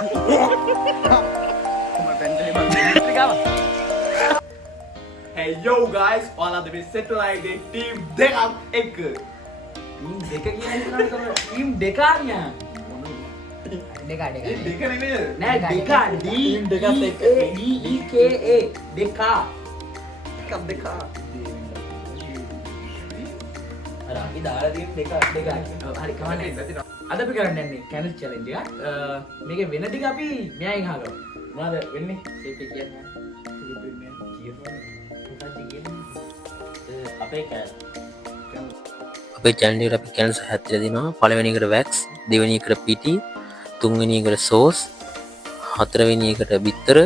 Hey yo guys, ඔයාලා දෙවි set වෙලා ඉන්නේ ටීම් දෙකක් එක්ක. ටීම් දෙක කියන්නේ ටීම් දෙකක් ඥා. දෙක දෙක නෙමෙයි. නෑ දෙක ටීම් දෙකත් එක්ක. DEKA දෙක. දෙක. අර අපි දාලා තියෙන දෙක. හරි කවන්නේ. අද අපි කරන්නේ යන්නේ කැනල් චැලෙන්ජ් එක. මේකේ වෙන ටික අපි මෙයන් අහගමු. මොනවද වෙන්නේ? ෂේප් එක කියන්නේ. අපේ චැනල් එකට අපි කැන්ස් 70 දෙනවා. පළවෙනි එකට වැක්ස්, දෙවෙනි එකට පිටි, තුන්වෙනි එකට සෝස්, හතරවෙනි එකට බිත්තර,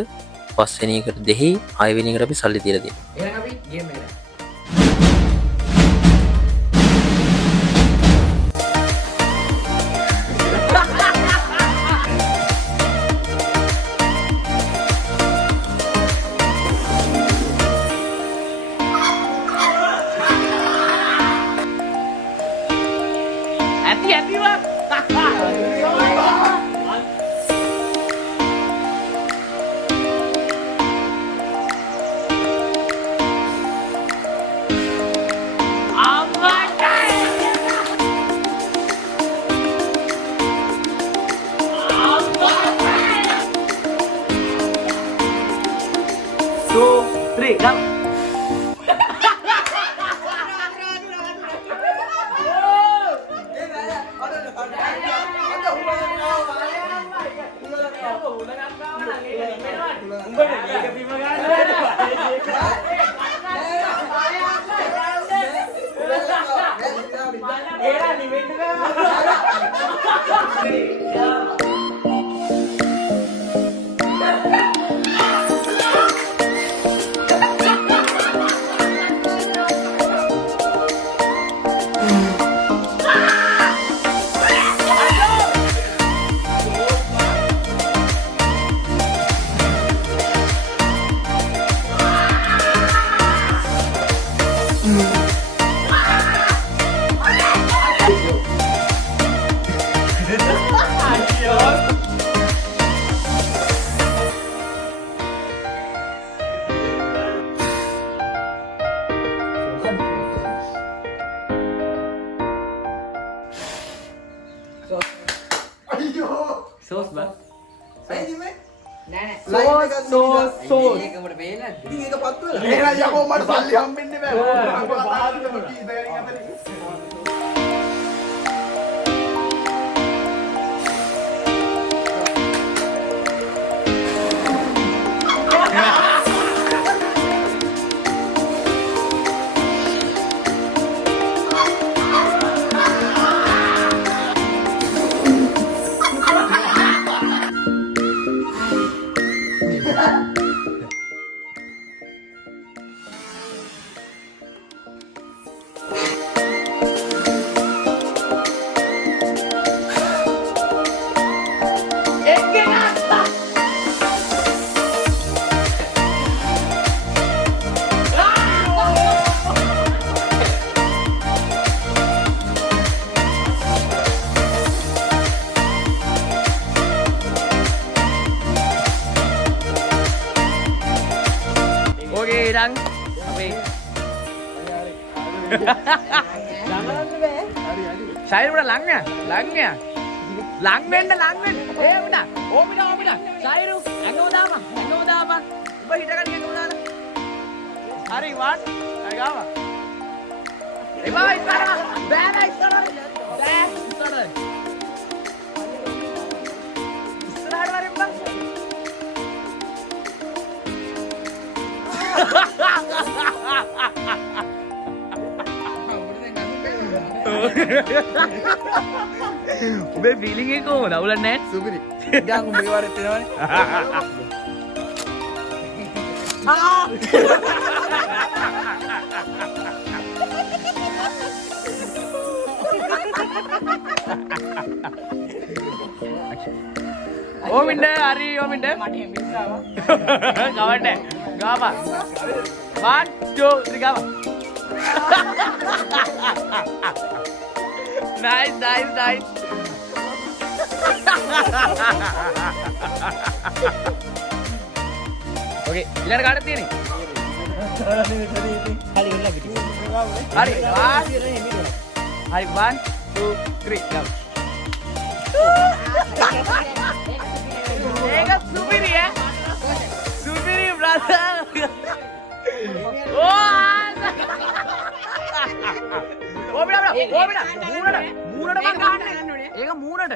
පස්වෙනි එකට දෙහි, හයවෙනි එකට අපි සල්ලි තියලා දෙනවා. එහෙනම් අපි ගේම් එකට. Sauce ba? Ay me. නෑ Sauce. ඒක උඹට පේන්නේ නැද්ද? ඉතින් ඒක පත්තු වෙලා. එහෙනම් යකෝ මට සල්ලි හම්බෙන්නේ නැහැ. ඉතින් අපි ශෛරුට ලං වෙන්න ඒ උඩ ඕමින ශෛරු ඇඟෝ දාම ඔබ හිටගන්න ඇඟෝ දාලා හරි වන් හරි ගාව එපා ඉස්සරහ බෑ ඉස්සරහ වරින් බං උඹේ ෆීලිං එක කොහොමද? අවුලක් නැහැ. සුපිරි. දැන් උඹේ වරෙත් එනවනේ. ඕමින්ද හරි ඕමින්ද මට මිස් ආවා. ගවන්න. ගාපා. 1 2 3 ගාපා. nice. Oke, ඊළඟ කාටද තියෙන්නේ? හරි, හරි 1 2 3 go. ඒක සුපිරි ඈ. සුපිරි brother. ඕබිලා මූණට මං ගහන්නේ. ඒක මූණට.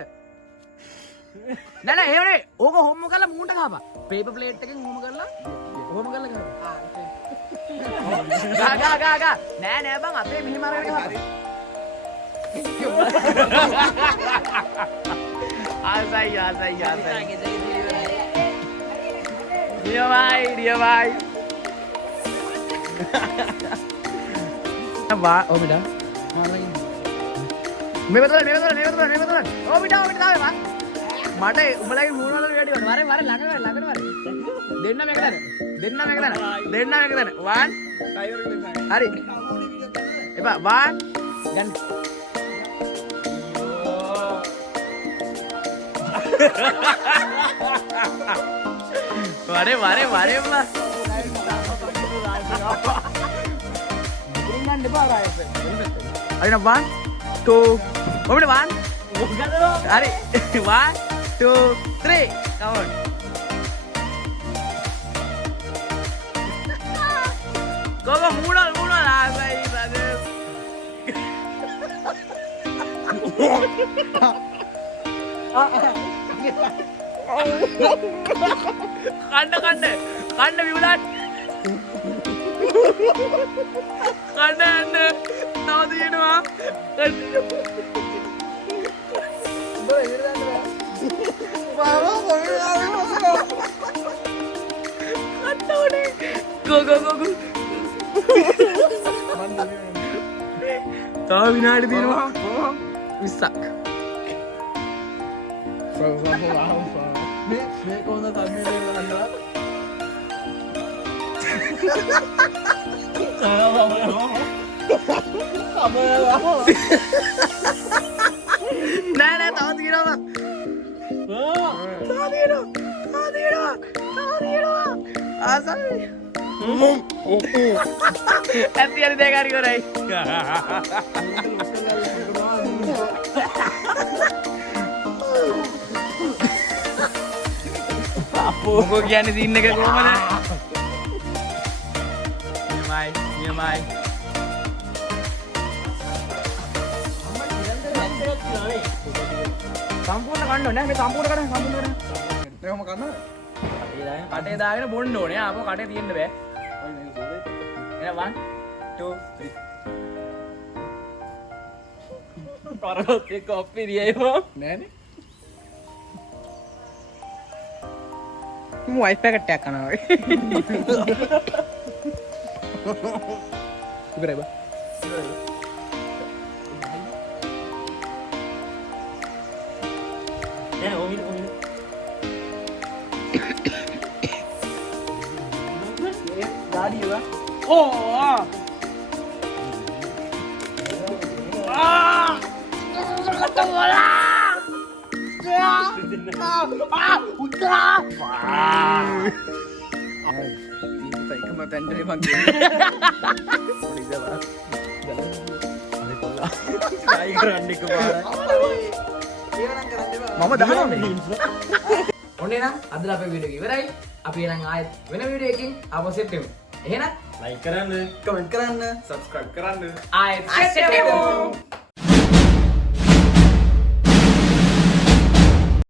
නෑ නෑ එහෙම නෙවෙයි. ඕක හොම්ම කරලා මූණට ගහපන්. පේපර් ප්ලේට් එකෙන් හොම්ම කරලා ගහපන්. ගා. නෑ නෑ බං අපේ මෙහෙම අරගෙන ගහපන්. ආසයි. Dia bye. Apa? Oh beda. මේ betul. Oh beda තාවේ මා. මට උඹලගේ මූණ වල වැඩි වුණා. වරේ ළඟට වරේ. දෙන්න මේක දැන. 1 හරි. එපා 1 ගන්න. වරේ මා. Ada 1 2 Mobil 1 Hari 1 2 3 Come on Go munal Asai bagus Kanda Biulan Kanda tahu dia nama tahu deh go tahu binari dia nama bisa මේ කොහොමද තන්නේ බලන්න නෑ තව තියෙනවා ආසයි ඇත්ති හරි දෙක හරි කරයි මොකෝ කියන්නේ සීන් එක කොහමද නියමයි සම්පූර්ණ කන්න ඕනේ මේ සම්පූර්ණ කන්න මේකම කන්න කටේ දාගෙන බොන්න ඕනේ ආපහු කටේ තියෙන්න බෑ එහෙනම් 1 2 3 කරොත් එක කොපි දියේමෝ නෑනේ මු වයිෆ් පැකට් එකක් කනවා ඉවරයි බා නෑ ඔමින දාඩියවා මම දහනවනේ ඔන්නේ නම් අදලා අපේ වීඩියෝ එක ඉවරයි අපි එහෙනම් ආයෙත් වෙන වීඩියෝ එකකින් ආපහු සෙට් වෙමු එහෙනම් like කරන්න කමෙන්ට් කරන්න subscribe කරන්න ආයෙත් සෙට් වෙමු